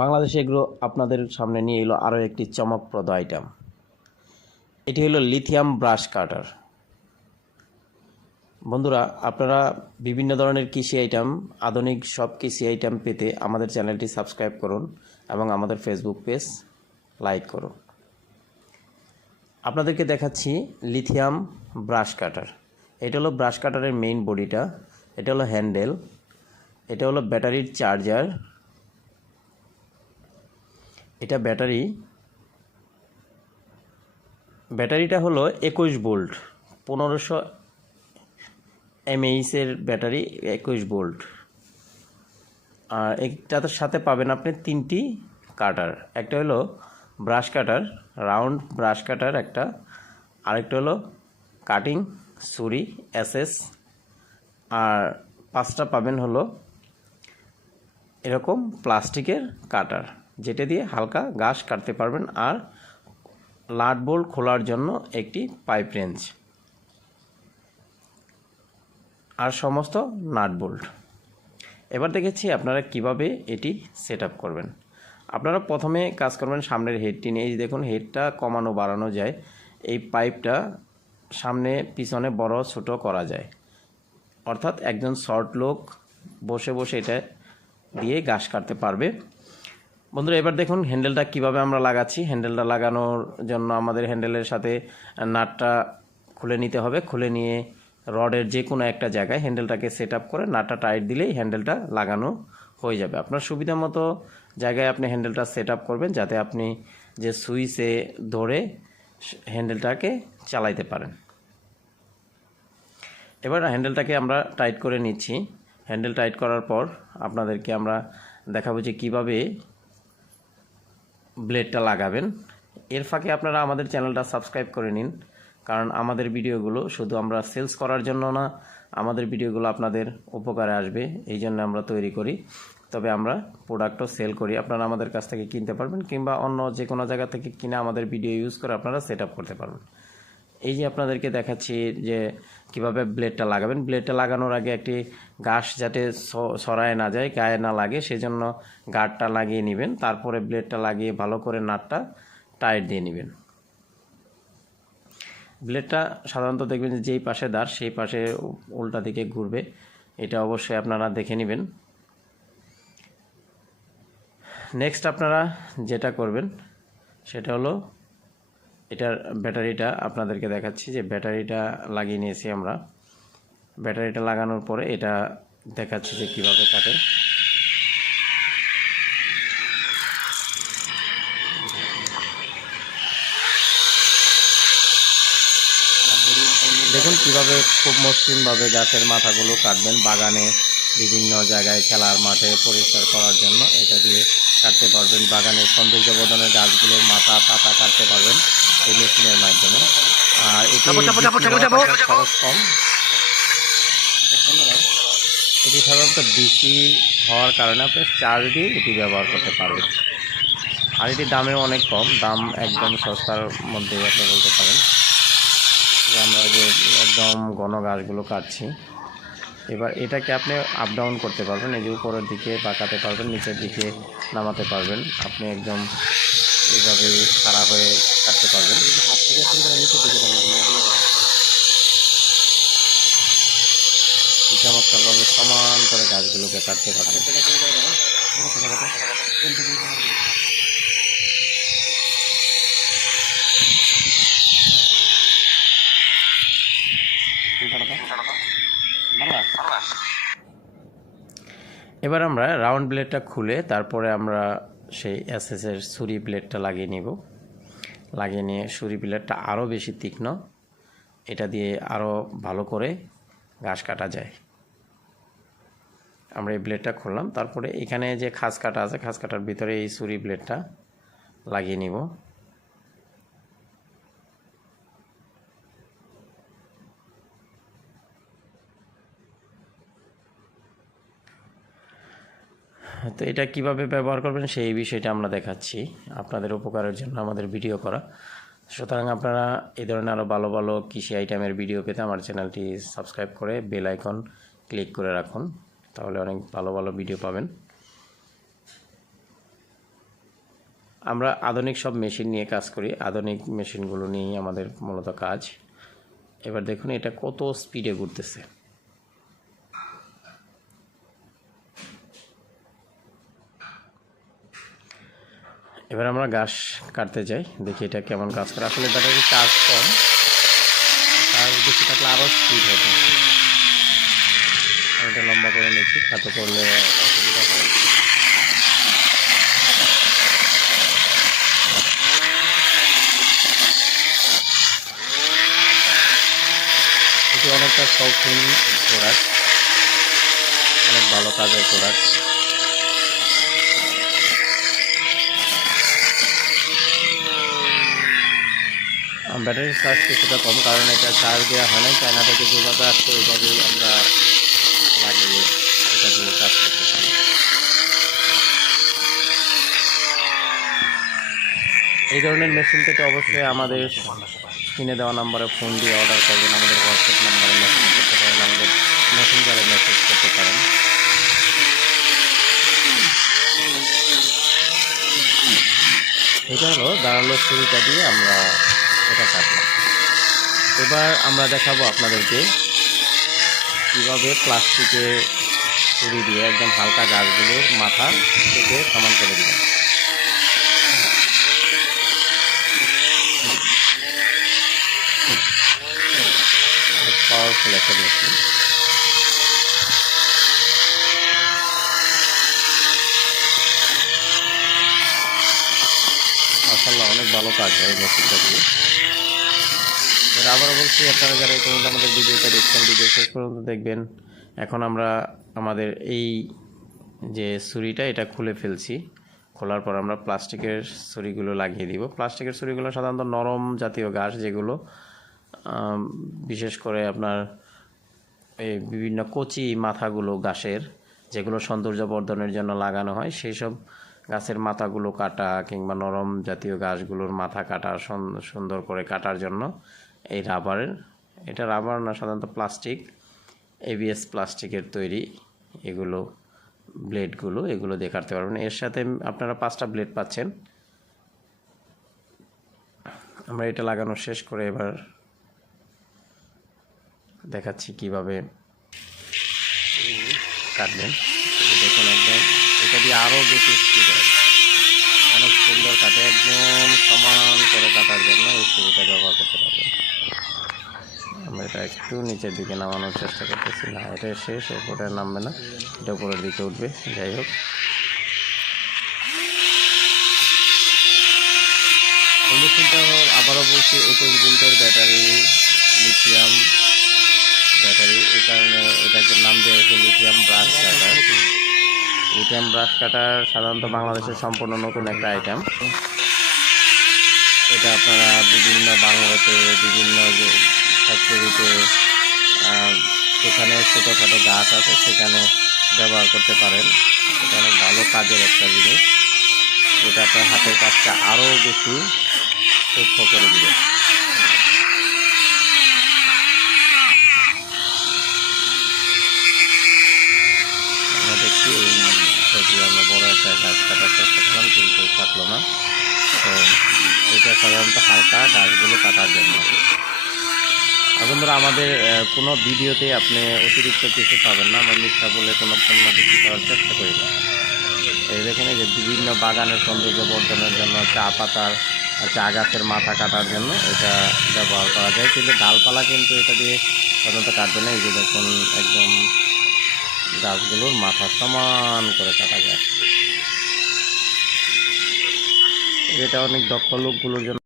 বাংলাদেশে এগুলো আপনাদের সামনে নিয়ে এলো আরও একটি চমকপ্রদ আইটেম। এটি হলো লিথিয়াম ব্রাশ কাটার। বন্ধুরা, আপনারা বিভিন্ন ধরনের কৃষি আইটেম, আধুনিক সব কৃষি আইটেম পেতে আমাদের চ্যানেলটি সাবস্ক্রাইব করুন এবং আমাদের ফেসবুক পেজ লাইক করুন। আপনাদেরকে দেখাচ্ছি লিথিয়াম ব্রাশ কাটার। এটা হলো ব্রাশ কাটারের মেইন বডিটা, এটা হলো হ্যান্ডেল, এটা হলো ব্যাটারির চার্জার, এটা ব্যাটারিটা হলো 21 ভোল্ট, 1500 mAh ব্যাটারি, 21 ভোল্ট। আর এটার সাথে পাবেন আপনি তিনটি কাটার। একটা হলো ব্রাশ কাটার, রাউন্ড ব্রাশ কাটার একটা, আরেকটা হলো কাটিং ছুরি এসএস, আর পাঁচটা পাবেন হলো এরকম প্লাস্টিকের কাটার, যেটা দিয়ে হালকা ঘাস কাটতে পারবেন, আর নাট বোল্ট খোলার জন্য একটি পাইপ রেঞ্জ আর সমস্ত নাট বোল্ট। এবার দেখেছি আপনারা কিভাবে এটি সেট আপ করবেন। আপনারা প্রথমে কাজ করবেন সামনের হেডটি নিয়ে। এই দেখুন, হেডটা কমানো বাড়ানো যায়, এই পাইপটা সামনে পিছনে বড় ছোট করা যায়, অর্থাৎ একজন শর্ট লোক বসে বসে এটা দিয়ে ঘাস কাটতে পারবে। বন্ধুরা, এবার দেখুন হ্যান্ডেলটা কিভাবে আমরা লাগাচ্ছি। হ্যান্ডেলটা লাগানোর জন্য আমাদের হ্যান্ডেলের সাথে নাটটা খুলে নিতে হবে। খুলে নিয়ে রডের যে কোনো একটা জায়গায় হ্যান্ডেলটাকে সেট আপ করে নাটটা টাইট দিলেই হ্যান্ডেলটা লাগানো হয়ে যাবে। আপনার সুবিধা মতো জায়গায় আপনি হ্যান্ডেলটা সেট আপ করবেন, যাতে আপনি যে সুইচে ধরে হ্যান্ডেলটাকে চালাইতে পারেন। এবার হ্যান্ডেলটাকে আমরা টাইট করে নিচ্ছি। হ্যান্ডেল টাইট করার পর আপনাদেরকে আমরা দেখাবো যে কীভাবে ব্লেডটা লাগাবেন। এর ফাঁকে আপনারা আমাদের চ্যানেলটা সাবস্ক্রাইব করে নিন, কারণ আমাদের ভিডিওগুলো শুধু আমরা সেলস করার জন্য না, আমাদের ভিডিওগুলো আপনাদের উপকারে আসবে, এই জন্য আমরা তৈরি করি। তবে আমরা প্রোডাক্টও সেল করি, আপনারা আমাদের কাছ থেকে কিনতে পারবেন, কিংবা অন্য যে কোনো জায়গা থেকে কিনে আমাদের ভিডিও ইউজ করে আপনারা সেট আপ করতে পারবেন। এই যে আপনাদেরকে দেখাচ্ছি যে কিভাবে ব্লেডটা লাগাবেন। ব্লেডটা লাগানোর আগে একটি ঘাস যাতে সরায় না যায়, গায়ে না লাগে, সেজন্য গার্ডটা লাগিয়ে নেবেন। তারপরে ব্লেডটা লাগিয়ে ভালো করে নাটটা টাইট দিয়ে নেবেন। ব্লেডটা সাধারণত দেখবেন যে যেই পাশে দাঁড় সেই পাশে উল্টা দিকে ঘুরবে, এটা অবশ্যই আপনারা দেখে নেবেন। নেক্সট আপনারা যেটা করবেন সেটা হলো এটার ব্যাটারিটা আপনাদেরকে দেখাচ্ছি, যে ব্যাটারিটা লাগিয়ে নিয়েছি আমরা। ব্যাটারিটা লাগানোর পরে এটা দেখাচ্ছি যে কীভাবে কাটে। দেখুন কীভাবে খুব মসৃণভাবে গাছের মাথাগুলো কাটবেন। বাগানে বিভিন্ন জায়গায় খেলার মাঠে পরিষ্কার করার জন্য এটা দিয়ে কাটতে পারবেন। বাগানের সৌন্দর্য বর্ধনের গাছগুলোর মাথা পাতা কাটতে পারবেন এই মেশিনের মাধ্যমে। আর এটি খরচ কম। এটি সাধারণত বেশি হওয়ার কারণে আপনি চার্জ দিয়ে এটি ব্যবহার করতে পারবেন। আর এটির দামেও অনেক কম, দাম একদম সস্তার মধ্যে আপনি বলতে পারেন। আমরা যে একদম ঘন গাছগুলো কাটছি, এবার এটাকে আপনি আপ ডাউন করতে পারবেন, এই যে উপরের দিকে বাঁকাতে পারবেন, নিচের দিকে নামাতে পারবেন। আপনি একদম এইভাবে খাড়া হয়ে কাটতে পারবেন। হাত থেকে নিচের দিকে চমৎকারভাবে সমান করে গাছগুলোকে কাটতে পারবেন। এবার আমরা রাউন্ড ব্লেডটা খুলে তারপরে আমরা সেই এসএসের ছুরি ব্লেডটা লাগিয়ে নিব। লাগিয়ে নিয়ে ছুরি ব্লেডটা আরও বেশি তীক্ষ্ণ, এটা দিয়ে আরও ভালো করে ঘাস কাটা যায়। আমরা এই ব্লেডটা খুললাম, তারপরে এখানে যে খাস কাটা আছে, খাস কাটার ভিতরে এই ছুরি ব্লেডটা লাগিয়ে নিব। তো এটা কিভাবে ব্যবহার করবেন সেই বিষয়টা আমরা দেখাচ্ছি, আপনাদের উপকারের জন্য আমাদের ভিডিও করা। সুতরাং আপনারা এই ধরনের আরও ভালো ভালো কৃষি আইটেমের ভিডিও পেতে আমার চ্যানেলটি সাবস্ক্রাইব করে বেল আইকন ক্লিক করে রাখুন, তাহলে অনেক ভালো ভালো ভিডিও পাবেন। আমরা আধুনিক সব মেশিন নিয়ে কাজ করি, আধুনিক মেশিনগুলো নিয়েই আমাদের মূলত কাজ। এবার দেখুন এটা কত স্পিডে ঘুরতেছে। এবার আমরা ঘাস কাটতে যাই, দেখি এটা কেমন কাজ করে। আসলে ব্যাটারি চার্জ কম, চার্জ বেশি থাকলে আরও স্পিড হতো। এটা লম্বা করে নিচ্ছি, খাটো করলে অসুবিধা হয়। এটি অনেকটা শৌখিন প্রোডাক্ট, অনেক ভালো কাজের প্রোডাক্ট। ব্যাটারি চার্জ কিছুটা কম, কারণ এটা চার্জ দেওয়া হয় না, চায়না থেকে যেভাবে আসছে ওইভাবেই আমরা লাগিয়ে এটা দিয়ে কাজ করতে পারি। এই ধরনের মেশিন থেকে অবশ্যই আমাদের স্ক্রিনে দেওয়া নাম্বারে ফোন দিয়ে অর্ডার করবেন, আমাদের হোয়াটসঅ্যাপ নাম্বারে মেসেজ করতে পারেন, আমাদের মেসেঞ্জারে মেসেজ করতে পারেন। এটা হলো দাঁড়ালো ছুরিটা দিয়ে আমরা এটা কাটলাম। এবার আমরা দেখাবো আপনাদেরকে কীভাবে প্লাস্টিকের ছুরি দিয়ে একদম হালকা গাছগুলোর মাথা থেকে সমান করে দিবেন। পাওয়ারফুল একটা মেশিন। মাশাআল্লাহ, অনেক ভালো কাজ হয় এই মেশিনটা দিয়ে। এর আবারও বলছি, আপনারা যারা এই পর্যন্ত আমাদের ভিডিওটা দেখছেন, ভিডিও শেষ পর্যন্ত দেখবেন। এখন আমরা আমাদের এই যে ছুরিটা এটা খুলে ফেলছি, খোলার পর আমরা প্লাস্টিকের ছুরিগুলো লাগিয়ে দিব। প্লাস্টিকের ছুরিগুলো সাধারণত নরম জাতীয় ঘাস, যেগুলো বিশেষ করে আপনার এই বিভিন্ন কচি মাথাগুলো ঘাসের, যেগুলো সৌন্দর্য বর্ধনের জন্য লাগানো হয়, সেই সব গাছের মাথাগুলো কাটা কিংবা নরম জাতীয় ঘাসগুলোর মাথা কাটা, সুন্দর করে কাটার জন্য এই রাবারের, এটা রাবার না, সাধারণত প্লাস্টিক, এবিএস প্লাস্টিকের তৈরি এগুলো ব্লেডগুলো, এগুলো দিয়ে কাটতে পারবেন। এর সাথে আপনারা 5টা ব্লেড পাচ্ছেন। আমরা এটা লাগানো শেষ করে এবার দেখাচ্ছি কিভাবে কাটবেন। দেখুন একদম এটা দিয়ে আরও বেশি স্পিড হয়, অনেক সুন্দর কাটে। একদম সমান করে কাটার জন্য এই ছুরিটা ব্যবহার করতে পারবেন। আমরা এটা একটু নিচের দিকে নামানোর চেষ্টা করতেছি, না এটা শেষ, এরপরে নামবে না, এটা উপরের দিকে উঠবে। যাই হোক, এই মেশিনটা আবারও বলছি 21 ভোল্টের ব্যাটারি, লিথিয়াম ব্যাটারি, এই কারণে এটাকে নাম দেওয়া হয়েছে লিথিয়াম ব্রাশ কাটার। লিথিয়াম ব্রাশ কাটার সাধারণত বাংলাদেশের সম্পূর্ণ নতুন একটা আইটেম। এটা আপনারা বিভিন্ন বাংলাতে, বিভিন্ন যে ফ্যাক্টরিতে, সেখানে ছোটোখাটো গাছ আছে সেখানে ব্যবহার করতে পারেন। এটা অনেক ভালো কাজের একটা জিনিস, যেটা আপনার হাতের কাজটা আরও বেশি সূক্ষ্ম করে দিবে। আমরা দেখছি আমরা বড় একটা গাছ কাটার চেষ্টা করলাম, কিন্তু কাটলো না। তো এটা সাধারণত হালকা গাছগুলো কাটার জন্য। এখন ধরো আমাদের কোনো ভিডিওতে আপনি অতিরিক্ত কিছু পাবেন না, আমরা মিথ্যা বলে কোনো পণ্য বিক্রি করার চেষ্টা করি না। এই দেখেন যে বিভিন্ন বাগানের সৌন্দর্য বর্ধনের জন্য, চা পাতার, চা গাছের মাথা কাটার জন্য এটা ব্যবহার করা যায়, কিন্তু ডালপালা কিন্তু এটা দিয়ে সাধারণত কাটবে না। এই যে দেখুন একদম গাছগুলোর মাথা সমান করে কাটা যায়। এটা অনেক দক্ষ লোকগুলোর জন্য